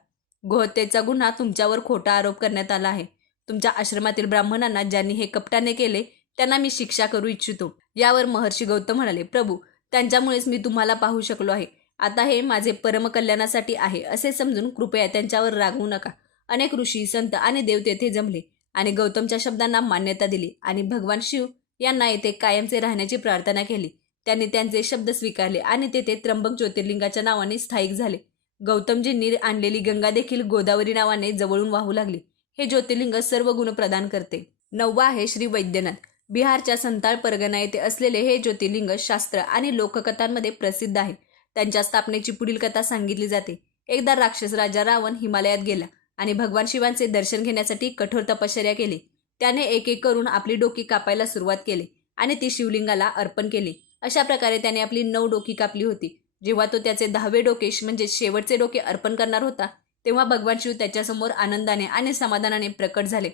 गोहत्येचा गुन्हा तुमच्यावर खोटा आरोप करण्यात आला आहे. तुमच्या आश्रमातील ब्राह्मणांना ज्यांनी हे कपटाने केले त्यांना मी शिक्षा करू इच्छितो. यावर महर्षी गौतम म्हणाले, प्रभू, त्यांच्यामुळेच मी तुम्हाला पाहू शकलो आहे. आता हे माझे परमकल्याणासाठी आहे असे समजून कृपया त्यांच्यावर रागवू नका. अनेक ऋषी, संत आणि देव तेथे जमले आणि गौतमच्या शब्दांना मान्यता दिली आणि भगवान शिव यांना येथे कायमचे राहण्याची प्रार्थना केली. त्यांनी त्यांचे शब्द स्वीकारले आणि तेथे त्र्यंबक ज्योतिर्लिंगाच्या नावाने स्थायिक झाले. गौतमजींनी आणलेली गंगा देखील गोदावरी नावाने जवळून वाहू लागली. हे ज्योतिर्लिंग सर्व गुण प्रदान करते. 9वा आहे श्री वैद्यनाथ. बिहारच्या संताळ परगणा येथे असलेले हे ज्योतिर्लिंग शास्त्र आणि लोककथांमध्ये प्रसिद्ध आहे. त्यांच्या स्थापनेची पुढील कथा सांगितली जाते. एकदा राक्षस राजा रावण हिमालयात गेला आणि भगवान शिवांचे दर्शन घेण्यासाठी कठोर तपश्चर्या केली. त्याने एक एक करून आपली डोकी कापायला सुरुवात केली आणि ती शिवलिंगाला अर्पण केली. अशा प्रकारे त्याने आपली 9 डोकी कापली होती. जेव्हा तो त्याचे 10वे डोके म्हणजे शेवटचे डोके अर्पण करणार होता, तेव्हा भगवान शिव त्याच्यासमोर आनंदाने आणि समाधानाने प्रकट झाले.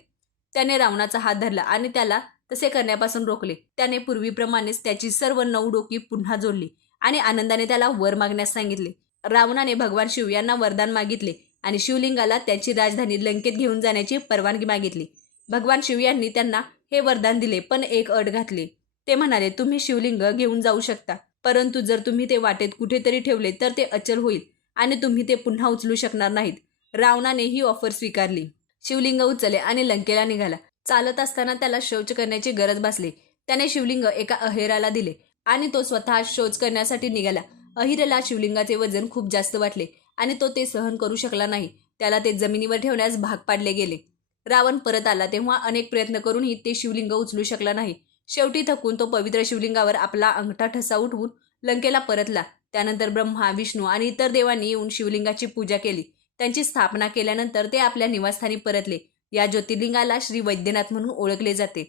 त्याने रावणाचा हात धरला आणि त्याला तसे करण्यापासून रोखले. त्याने पूर्वीप्रमाणेच त्याची सर्व 9 डोकी पुन्हा जोडली आणि आनंदाने त्याला वर मागण्यास सांगितले. रावणाने भगवान शिव यांना वरदान मागितले आणि शिवलिंगाला त्याची राजधानी लंकेत घेऊन जाण्याची परवानगी मागितली. भगवान शिव यांनी त्यांना हे वरदान दिले, पण एक अट घातली. ते म्हणाले, तुम्ही शिवलिंग घेऊन जाऊ शकता, परंतु जर तुम्ही ते वाटेत कुठेतरी ठेवले तर ते अचल होईल आणि तुम्ही ते पुन्हा उचलू शकणार नाहीत. रावणाने ही ऑफर स्वीकारली. शिवलिंग उचलले आणि लंकेला निघाला. चालत असताना त्याला शौच करण्याची गरज भासली. त्याने शिवलिंग एका अहिराला दिले आणि तो स्वतः शौच करण्यासाठी निघाला. अहिराला शिवलिंगाचे वजन खूप जास्त वाटले आणि तो ते सहन करू शकला नाही. त्याला ते जमिनीवर ठेवण्यास भाग पाडले गेले. रावण परत आला तेव्हा अनेक प्रयत्न करूनही ते शिवलिंग उचलू शकला नाही. शेवटी थकून तो पवित्र शिवलिंगावर आपला अंगठा ठसा उठवून लंकेला परतला. त्यानंतर ब्रह्मा, विष्णू आणि इतर देवांनी येऊन शिवलिंगाची पूजा केली. त्यांची स्थापना केल्यानंतर ते आपल्या निवासस्थानी परतले. या ज्योतिर्लिंगाला श्री वैद्यनाथ म्हणून ओळखले जाते.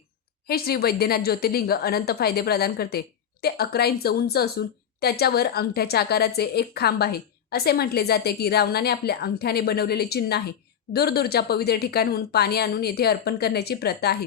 हे श्री वैद्यनाथ ज्योतिर्लिंग अनंत फायदे प्रदान करते. ते 11 इंच उंच असून त्याच्यावर अंगठ्याच्या आकाराचे एक खांब आहे. असे म्हटले जाते की रावणाने आपल्या अंगठ्याने बनवलेले चिन्ह आहे. दूरदूरच्या पवित्र ठिकाणहून पाणी आणून येथे अर्पण करण्याची प्रथा आहे.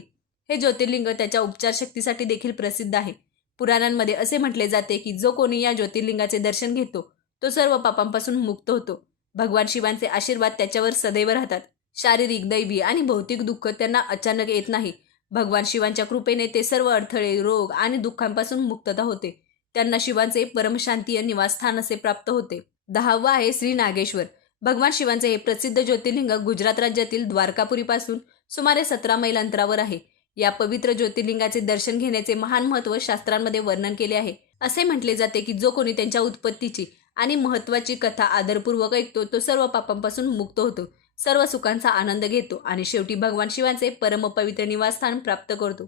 हे ज्योतिर्लिंग त्याच्या उपचार शक्तीसाठी देखील प्रसिद्ध आहे. पुराणांमध्ये असे म्हटले जाते की जो कोणी या ज्योतिर्लिंगाचे दर्शन घेतो तो सर्व पापांपासून मुक्त होतो. भगवान शिवांचे आशीर्वाद त्याच्यावर सदैव राहतात. शारीरिक, दैवी आणि भौतिक दुःख त्यांना अचानक येत नाही. भगवान शिवांच्या कृपेने ते सर्व अडथळे, रोग आणि दुःखांपासून मुक्तता होते. त्यांना शिवांचे परमशांतीय निवासस्थान असे प्राप्त होते. 10वा आहे श्री नागेश्वर. भगवान शिवांचे हे प्रसिद्ध ज्योतिर्लिंग गुजरात राज्यातील द्वारकापुरीपासून सुमारे 17 मैल अंतरावर आहे. या पवित्र ज्योतिर्लिंगाचे दर्शन घेण्याचे महान महत्त्व शास्त्रांमध्ये वर्णन केले आहे. असे म्हटले जाते की जो कोणी त्यांच्या उत्पत्तीची आणि महत्त्वाची कथा आदरपूर्वक ऐकतो तो सर्व पापांपासून मुक्त होतो, सर्व सुखांचा आनंद घेतो आणि शेवटी भगवान शिवांचे परमपवित्र निवासस्थान प्राप्त करतो.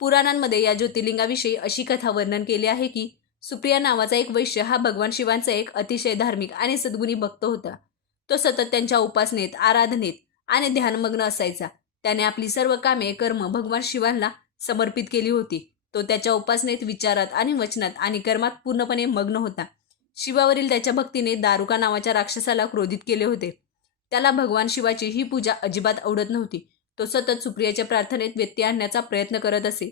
पुराणांमध्ये या ज्योतिर्लिंगाविषयी अशी कथा वर्णन केली आहे की सुप्रिया नावाचा एक वैश्य हा भगवान शिवांचा एक अतिशय धार्मिक आणि सद्गुणी भक्त होता. तो सतत त्यांच्या उपासनेत, आराधनेत आणि ध्यानमग्न असायचा. त्याने आपली सर्व कामे, कर्म भगवान शिवांना समर्पित केली होती. तो त्याच्या उपासनेत, विचारात आणि वचनात आणि कर्मात पूर्णपणे मग्न होता. शिवावरील त्याच्या भक्तीने दारुका नावाच्या राक्षसाला क्रोधित केले होते. त्याला भगवान शिवाची ही पूजा अजिबात आवडत नव्हती. तो सतत सुप्रियाच्या प्रार्थनेत व्यत्यय आणण्याचा प्रयत्न करत असे.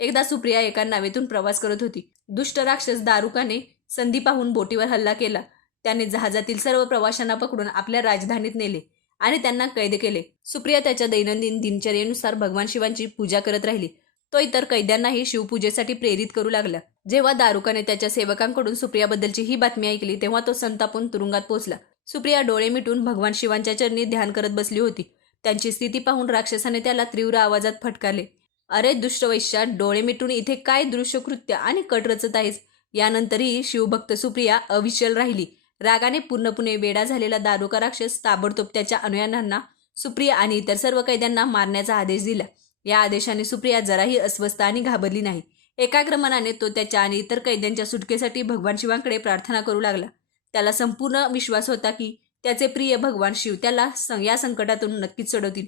एकदा सुप्रिया एका नावेतून प्रवास करत होती. दुष्ट राक्षस दारुकाने संधी पाहून बोटीवर हल्ला केला. त्याने जहाजातील सर्व प्रवाशांना पकडून आपल्या राजधानीत नेले आणि त्यांना कैद केले. सुप्रिया त्याच्या दैनंदिन दिनचर्येनुसार भगवान शिवांची पूजा करत राहिली. तो इतर कैद्यांनाही शिवपूजेसाठी प्रेरित करू लागला. जेव्हा दारुकाने त्याच्या सेवकांकडून सुप्रियाबद्दलची ही बातमी ऐकली तेव्हा तो संतापून तुरुंगात पोहोचला. सुप्रिया डोळे मिटून भगवान शिवांच्या चरणी ध्यान करत बसली होती. त्यांची स्थिती पाहून राक्षसाने त्याला तीव्र आवाजात फटकारले. अरे दुष्ट वैश्या, डोळे मिटून इथे काय दृश्यकृत्य आणि कट रचत आहेस? यानंतरही शिवभक्त सुप्रिया अविचल राहिली. रागाने पूर्णपणे वेडा झालेला दारुका राक्षस ताबडतोब त्याच्या अनुयायांना सुप्रिया आणि इतर सर्व कैद्यांना मारण्याचा आदेश दिला. या आदेशाने सुप्रिया जराही अस्वस्थ आणि घाबरली नाही. एकाग्र मनाने तो त्याच्या आणि इतर कैद्यांच्या सुटकेसाठी भगवान शिवांकडे प्रार्थना करू लागला. त्याला संपूर्ण विश्वास होता की त्याचे प्रिय भगवान शिव त्याला या संकटातून नक्कीच सोडवतील.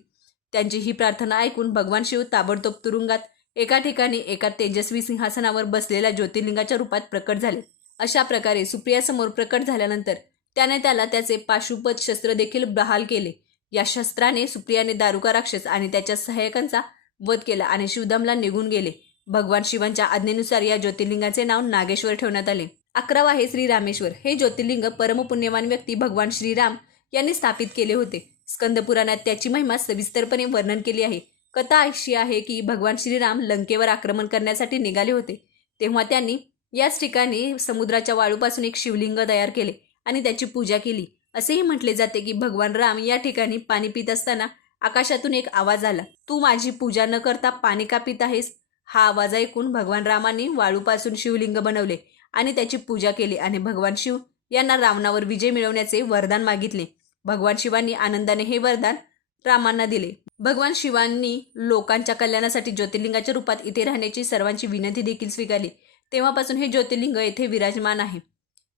त्यांची ही प्रार्थना ऐकून भगवान शिव ताबडतोब तुरुंगात एका ठिकाणी एका तेजस्वी सिंहासनावर बसलेल्या ज्योतिर्लिंगाच्या रूपात प्रकट झाले. अशा प्रकारे सुप्रियासमोर प्रकट झाल्यानंतर त्याने त्याला त्याचे पाशुपत शस्त्र देखील बहाल केले. या शस्त्राने सुप्रियाने दारुका राक्षस आणि त्याच्या सहाय्यकांचा वध केला आणि शिवधामला निघून गेले. भगवान शिवांच्या आज्ञेनुसार या ज्योतिर्लिंगाचे नाव नागेश्वर ठेवण्यात आले. 11वा आहे श्री रामेश्वर. हे ज्योतिर्लिंग परमपुण्यवान व्यक्ती भगवान श्रीराम यांनी स्थापित केले होते. स्कंद पुराणात त्याची महिमा सविस्तरपणे वर्णन केली आहे. कथा अशी आहे की भगवान श्रीराम लंकेवर आक्रमण करण्यासाठी निघाले होते तेव्हा त्यांनी याच ठिकाणी समुद्राच्या वाळूपासून एक शिवलिंग तयार केले आणि त्याची पूजा केली. असेही म्हटले जाते की भगवान राम या ठिकाणी पाणी पित असताना आकाशातून एक आवाज आला, तू माझी पूजा न करता पाणी का पित आहेस? हा आवाज ऐकून भगवान रामाने वाळूपासून शिवलिंग बनवले आणि त्याची पूजा केली आणि भगवान शिव यांना रावणावर विजय मिळवण्याचे वरदान मागितले. भगवान शिवांनी आनंदाने हे वरदान रामांना दिले. भगवान शिवांनी लोकांच्या कल्याणासाठी ज्योतिर्लिंगाच्या रूपात इथे राहण्याची सर्वांची विनंती देखील स्वीकारली. तेव्हापासून हे ज्योतिर्लिंग येथे विराजमान आहे.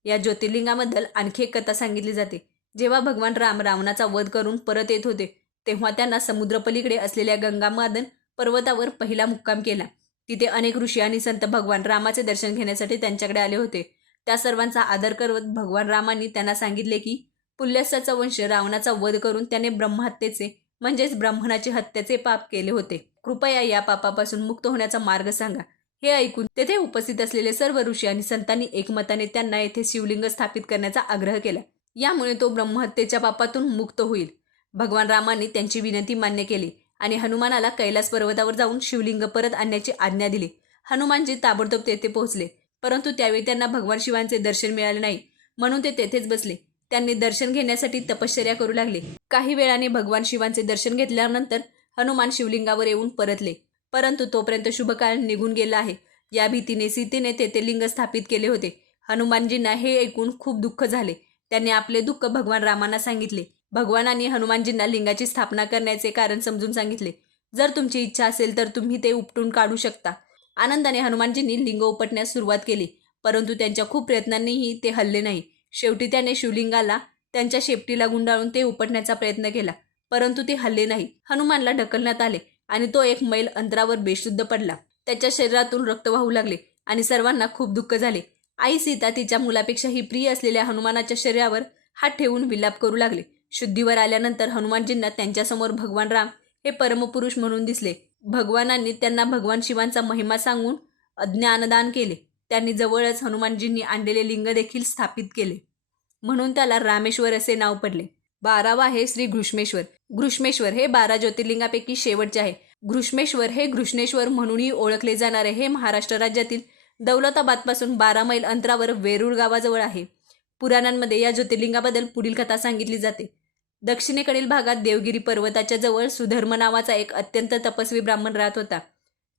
या ज्योतिर्लिंगाबद्दल आणखी एक कथा सांगितली जाते. जेव्हा भगवान राम रावणाचा वध करून परत येत होते तेव्हा त्यांना समुद्रपलीकडे असलेल्या गंगामादन पर्वतावर पहिला मुक्काम केला. तिथे अनेक ऋषी आणि संत भगवान रामाचे दर्शन घेण्यासाठी त्यांच्याकडे आले होते. त्या सर्वांचा आदर करत भगवान रामांनी त्यांना सांगितले की पुल्यस्त्याचा वंश रावणाचा वध करून त्याने ब्रह्महत्येचे म्हणजेच ब्राह्मणाची हत्याचे पाप केले होते. कृपया या पापापासून मुक्त होण्याचा मार्ग सांगा. हे ऐकून तेथे उपस्थित असलेले सर्व ऋषी आणि संतांनी एकमताने त्यांना येथे शिवलिंग स्थापित करण्याचा आग्रह केला. यामुळे तो ब्रह्महत्येच्या पापातून मुक्त होईल. भगवान रामांनी त्यांची विनंती मान्य केली आणि हनुमानाला कैलास पर्वतावर जाऊन शिवलिंग परत आणण्याची आज्ञा दिली. हनुमानजी ताबडतोब तेथे पोहोचले, परंतु त्यावेळी त्यांना भगवान शिवांचे दर्शन मिळाले नाही, म्हणून ते तेथेच बसले. त्यांनी दर्शन घेण्यासाठी तपश्चर्या करू लागले. काही वेळाने भगवान शिवांचे दर्शन घेतल्यानंतर हनुमान शिवलिंगावर येऊन परतले, परंतु तोपर्यंत शुभकाळ निघून गेला आहे. या भीतीने सीतेने तेथे लिंग स्थापित केले होते. हनुमानजींना हे ऐकून खूप दुःख झाले. त्यांनी आपले दुःख भगवान रामांना सांगितले. भगवानांनी हनुमानजींना लिंगाची स्थापना करण्याचे कारण समजून सांगितले. जर तुमची इच्छा असेल तर तुम्ही ते उपटून काढू शकता आनंदाने हनुमानजींनी लिंग उपटण्यास सुरुवात केली, परंतु त्यांच्या खूप प्रयत्नांनीही ते हलले नाही. शेवटी त्याने शिवलिंगाला त्यांच्या शेपटीला गुंडाळून ते उपटण्याचा प्रयत्न केला, परंतु ते हलले नाही. हनुमानला ढकलण्यात आले आणि तो 1 मैल अंतरावर बेशुद्ध पडला. त्याच्या शरीरातून रक्त वाहू लागले आणि सर्वांना खूप दुःख झाले. आई सीता तिच्या मुलापेक्षाही प्रिय असलेल्या हनुमानाच्या शरीरावर हात ठेवून विलाप करू लागले. शुद्धीवर आल्यानंतर हनुमानजींना त्यांच्यासमोर भगवान राम हे परमपुरुष म्हणून दिसले. भगवानांनी त्यांना भगवान शिवांचा महिमा सांगून ज्ञानदान केले. त्यांनी जवळच हनुमानजींनी आणलेले लिंग देखील स्थापित केले, म्हणून त्याला रामेश्वर असे नाव पडले. 12वा आहे श्री घृष्णेश्वर. घृष्णेश्वर हे 12 ज्योतिर्लिंगापैकी शेवटचे आहे. घृष्णेश्वर हे घृष्णेश्वर म्हणूनही ओळखले जाणारे हे महाराष्ट्र राज्यातील दौलताबादपासून 12 मैल अंतरावर वेरूळ गावाजवळ आहे. पुराणांमध्ये या ज्योतिर्लिंगाबद्दल पुढील कथा सांगितली जाते. दक्षिणेकडील भागात देवगिरी पर्वताच्या जवळ सुधर्म नावाचा एक अत्यंत तपस्वी ब्राह्मण राहत होता.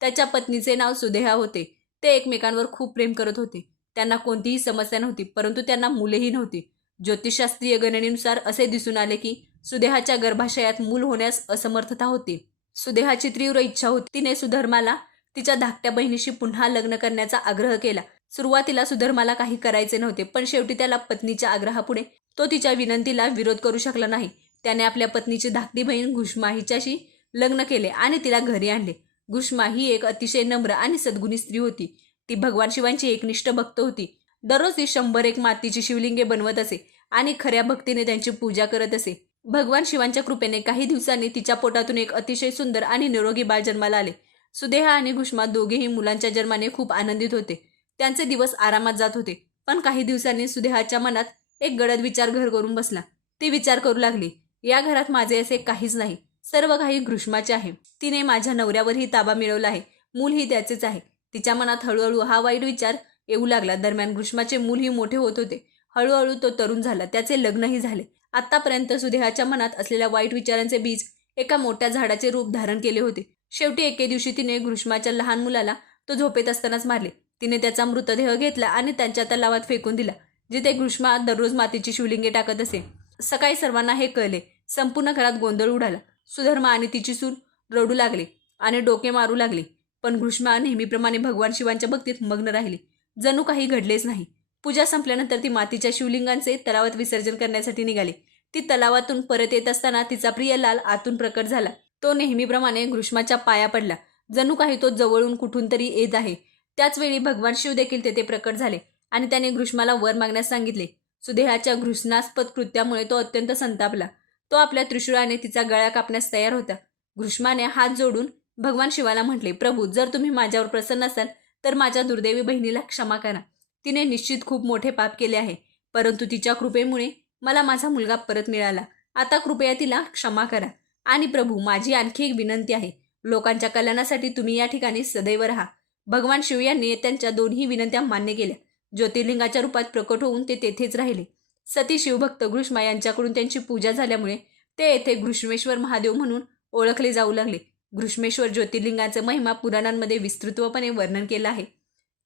त्याच्या पत्नीचे नाव सुदेहा होते. ते एकमेकांवर खूप प्रेम करत होते. त्यांना कोणतीही समस्या नव्हती, परंतु त्यांना मुलेही नव्हती. ज्योतिषशास्त्रीय गणनेनुसार असे दिसून आले की सुदेहाच्या गर्भाशयात मूल होण्यास असमर्थता होती. सुदेहाची तीव्र इच्छा होती. तिने सुधर्माला तिच्या धाकट्या बहिणीशी पुन्हा लग्न करण्याचा आग्रह केला. सुरुवातीला सुधर्माला काही करायचे नव्हते, पण शेवटी त्याला पत्नीच्या आग्रहापुढे तो तिच्या विनंतीला विरोध करू शकला नाही. त्याने आपल्या पत्नीची धाकटी बहीण घुष्मा हिच्याशी लग्न केले आणि तिला घरी आणले. घुष्मा ही एक अतिशय नम्र आणि सद्गुणी स्त्री होती. ती भगवान शिवांची एकनिष्ठ भक्त होती. दररोज ती 101 मातीची शिवलिंगे बनवत असे आणि खऱ्या भक्तीने त्यांची पूजा करत असे. भगवान शिवांच्या कृपेने काही दिवसांनी तिच्या पोटातून एक अतिशय सुंदर आणि निरोगी बाळ जन्माला आले. सुदेहा आणि घुष्मा दोघेही मुलांच्या जन्माने खूप आनंदित होते. त्यांचे दिवस आरामात जात होते. पण काही दिवसांनी सुदेहाच्या मनात एक गडद विचार घर करून बसला. ती विचार करू लागली, या घरात माझे असे काहीच नाही, सर्व काही घृष्माचे आहे. तिने माझ्या नवऱ्यावरही ताबा मिळवला आहे, मूलही त्याचेच आहे. तिच्या मनात हळूहळू हा वाईट विचार येऊ लागला. दरम्यान घृष्माचे मूलही मोठे होत होते. हळूहळू तो तरुण झाला. त्याचे लग्नही झाले. आतापर्यंत सुदेहाच्या मनात असलेल्या वाईट विचारांचे बीज एका मोठ्या झाडाचे रूप धारण केले होते. शेवटी एके दिवशी तिने घृष्माच्या लहान मुलाला तो झोपेत असतानाच मारले. तिने त्याचा मृतदेह घेतला आणि त्यांच्या तलावात फेकून दिला, जिथे घृष्मा दररोज मातीची शिवलिंगे टाकत असे. सकाळी सर्वांना हे कळले. संपूर्ण घरात गोंधळ उडाला. सुधर्मा आणि तिची सून रडू लागले आणि डोके मारू लागले. पण घृष्मा नेहमीप्रमाणे भगवान शिवांच्या भक्तीत मग्न राहिली. जणू काही घडलेच नाही. पूजा संपल्यानंतर ती मातीच्या शिवलिंगांचे तलावात विसर्जन करण्यासाठी निघाली. ती तलावातून परत येत असताना तिचा प्रिय लाल आतून प्रकट झाला. तो नेहमीप्रमाणे घृष्माच्या पाया पडला, जणू काही तो जवळून कुठून तरी येत आहे. त्याच वेळी भगवान शिव देखील तेथे प्रकट झाले आणि त्याने घृष्माला वर मागण्यास सांगितले. सुदेहाच्या घृष्णास्पद कृत्यामुळे तो अत्यंत संतापला. तो आपल्या त्रिशूळाने तिचा गळा कापण्यास तयार होता. घृष्माने हात जोडून भगवान शिवाला म्हटले, प्रभू, जर तुम्ही माझ्यावर प्रसन्न असाल तर माझ्या दुर्दैवी बहिणीला क्षमा करा. तिने निश्चित खूप मोठे पाप केले आहे, परंतु तिच्या कृपेमुळे मला माझा मुलगा परत मिळाला. आता कृपया तिला क्षमा करा. आणि प्रभू, माझी आणखी एक विनंती आहे. लोकांच्या कल्याणासाठी तुम्ही या ठिकाणी सदैव राहा. भगवान शिव यांनी त्यांच्या दोन्ही विनंत्या मान्य केल्या. ज्योतिर्लिंगाच्या रूपात प्रकट होऊन ते तेथेच राहिले. सती शिवभक्त घृष्मा यांच्याकडून त्यांची पूजा झाल्यामुळे ते येथे घृष्मेश्वर महादेव म्हणून ओळखले जाऊ लागले. घृष्मेश्वर ज्योतिर्लिंगाचा महिमा पुराणांमध्ये विस्तृतपणे वर्णन केला आहे.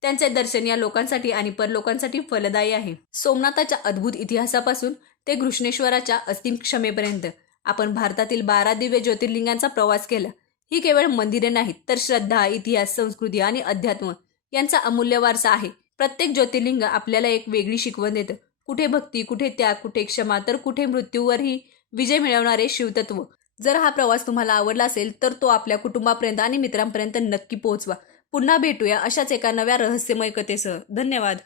त्यांचे दर्शन या लोकांसाठी आणि परलोकांसाठी फलदायी आहे. सोमनाथाच्या अद्भुत इतिहासापासून ते घृष्णेश्वराच्या असीम क्षमेपर्यंत आपण भारतातील 12 दिव्य ज्योतिर्लिंगांचा प्रवास केला. ही केवळ मंदिरे नाहीत, तर श्रद्धा, इतिहास, संस्कृती आणि अध्यात्म यांचा अमूल्य वारसा आहे. प्रत्येक ज्योतिर्लिंग आपल्याला एक वेगळी शिकवण देतं. कुठे भक्ती, कुठे त्याग, कुठे क्षमा, तर कुठे मृत्यूवरही विजय मिळवणारे शिवतत्व. जर हा प्रवास तुम्हाला आवडला असेल तर तो आपल्या कुटुंबापर्यंत आणि मित्रांपर्यंत नक्की पोहोचवा. पुन्हा भेटूया अशाच एका नव्या रहस्यमय कथेसह. धन्यवाद.